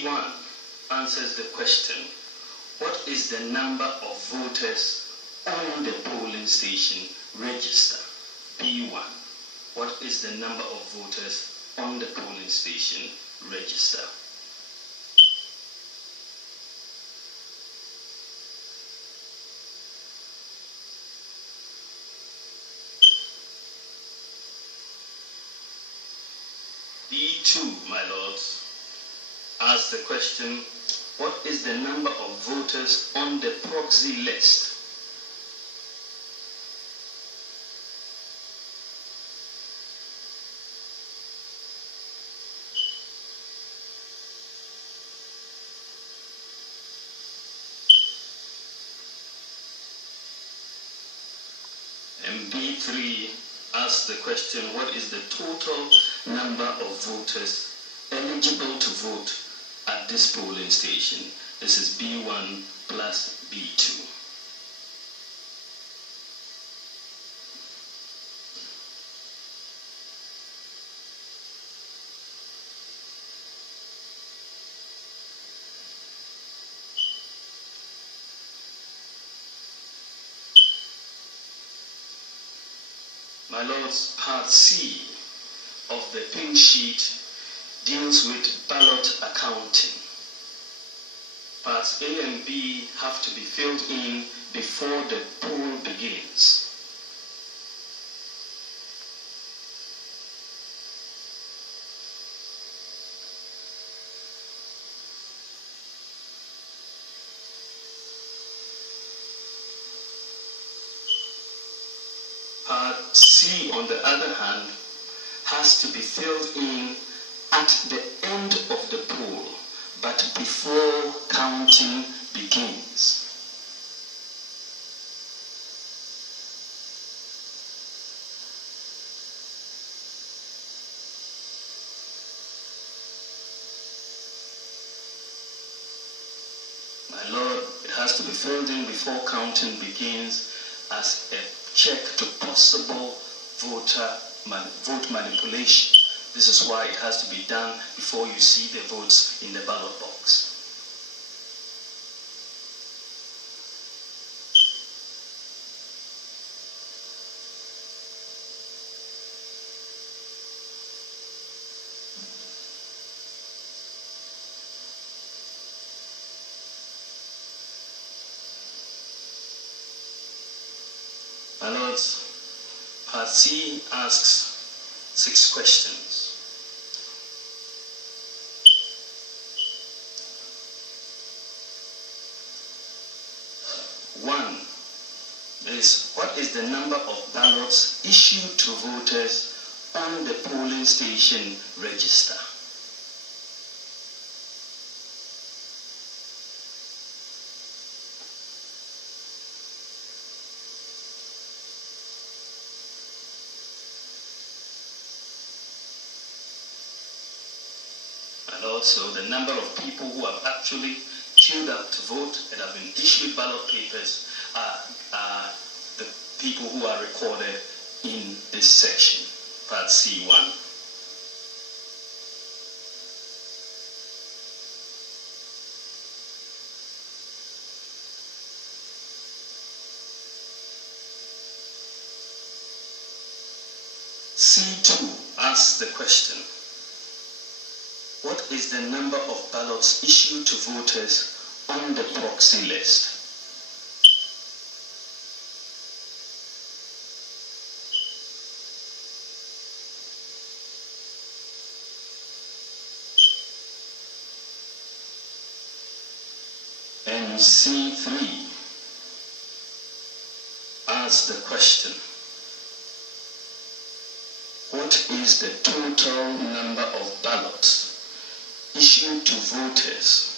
C1 answers the question, what is the number of voters on the polling station register? B1, what is the number of voters on the polling station register? B2, my lords, asks the question, what is the number of voters on the proxy list? And B3 asks the question, what is the total number of voters eligible to vote at this polling station? This is B1 plus B2. My lords, part C of the pink sheet deals with ballot accounting. Parts A and B have to be filled in before the poll begins. Part C, on the other hand, has to be filled in at the end of the poll, but before counting begins. My lord, it has to be filled in before counting begins as a check to possible vote manipulation. This is why it has to be done before you see the votes in the ballot box. My lords, part C asks 6 questions. 1 is, what is the number of ballots issued to voters on the polling station register? And also the number of people who have actually queued up to vote and have been issued ballot papers are the people who are recorded in this section, part C1. C2 asks the question, what is the number of ballots issued to voters on the proxy list? And C3 asks the question, what is the total number of ballots issued to voters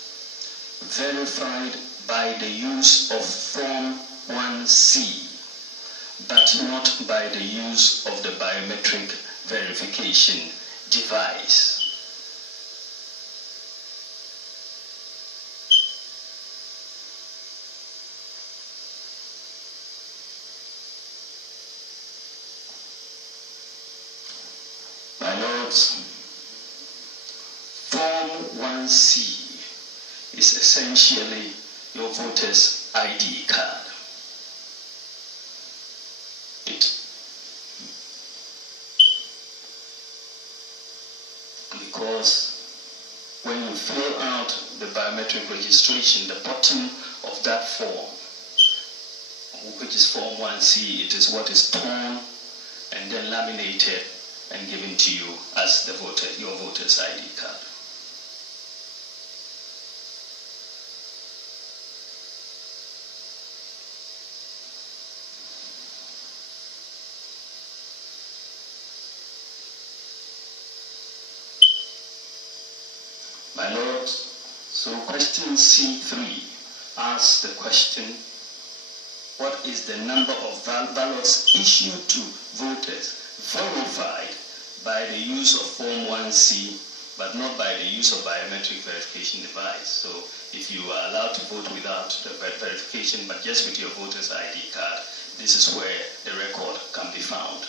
verified by the use of Form 1C, but not by the use of the biometric verification device? My lords, Form 1C is essentially your voter's ID card. Because when you fill out the biometric registration, the bottom of that form, which is Form 1C, it is what is torn and then laminated and given to you as the voter, your voter's ID card. My Lord, so question C3 asks the question, what is the number of ballots issued to voters verified by the use of Form 1C, but not by the use of biometric verification device? So if you are allowed to vote without the verification, but just with your voter's ID card, this is where the record can be found.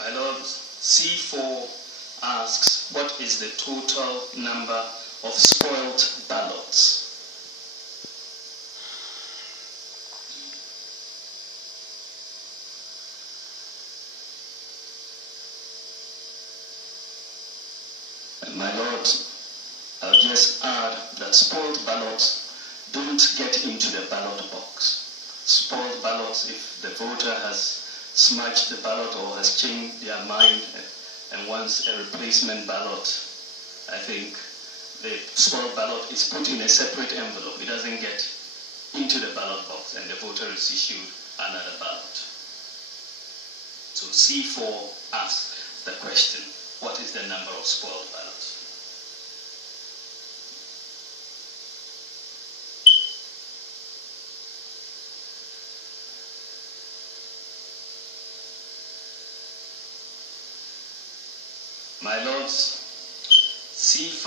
My Lord, C4 asks, what is the total number of spoiled ballots? And my Lord, I'll just add that spoiled ballots don't get into the ballot box. Spoiled ballots, if the voter has smudged the ballot or has changed their mind and wants a replacement ballot, I think the spoiled ballot is put in a separate envelope. It doesn't get into the ballot box and the voter is issued another ballot. So C4 asks the question, what is the number of spoiled ballots? My Lords, C5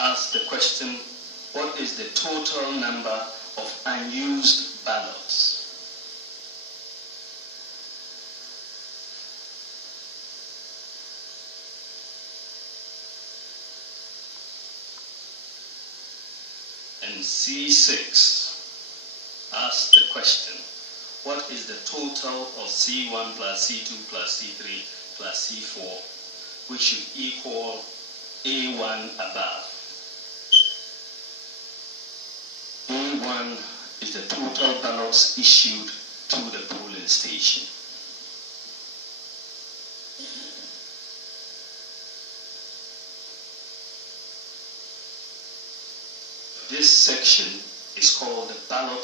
asks the question, what is the total number of unused ballots? And C6 asks the question, what is the total of C1 plus C2 plus C3 plus C4, which should equal A1 above? A1 is the total ballots issued to the polling station. This section is called the ballot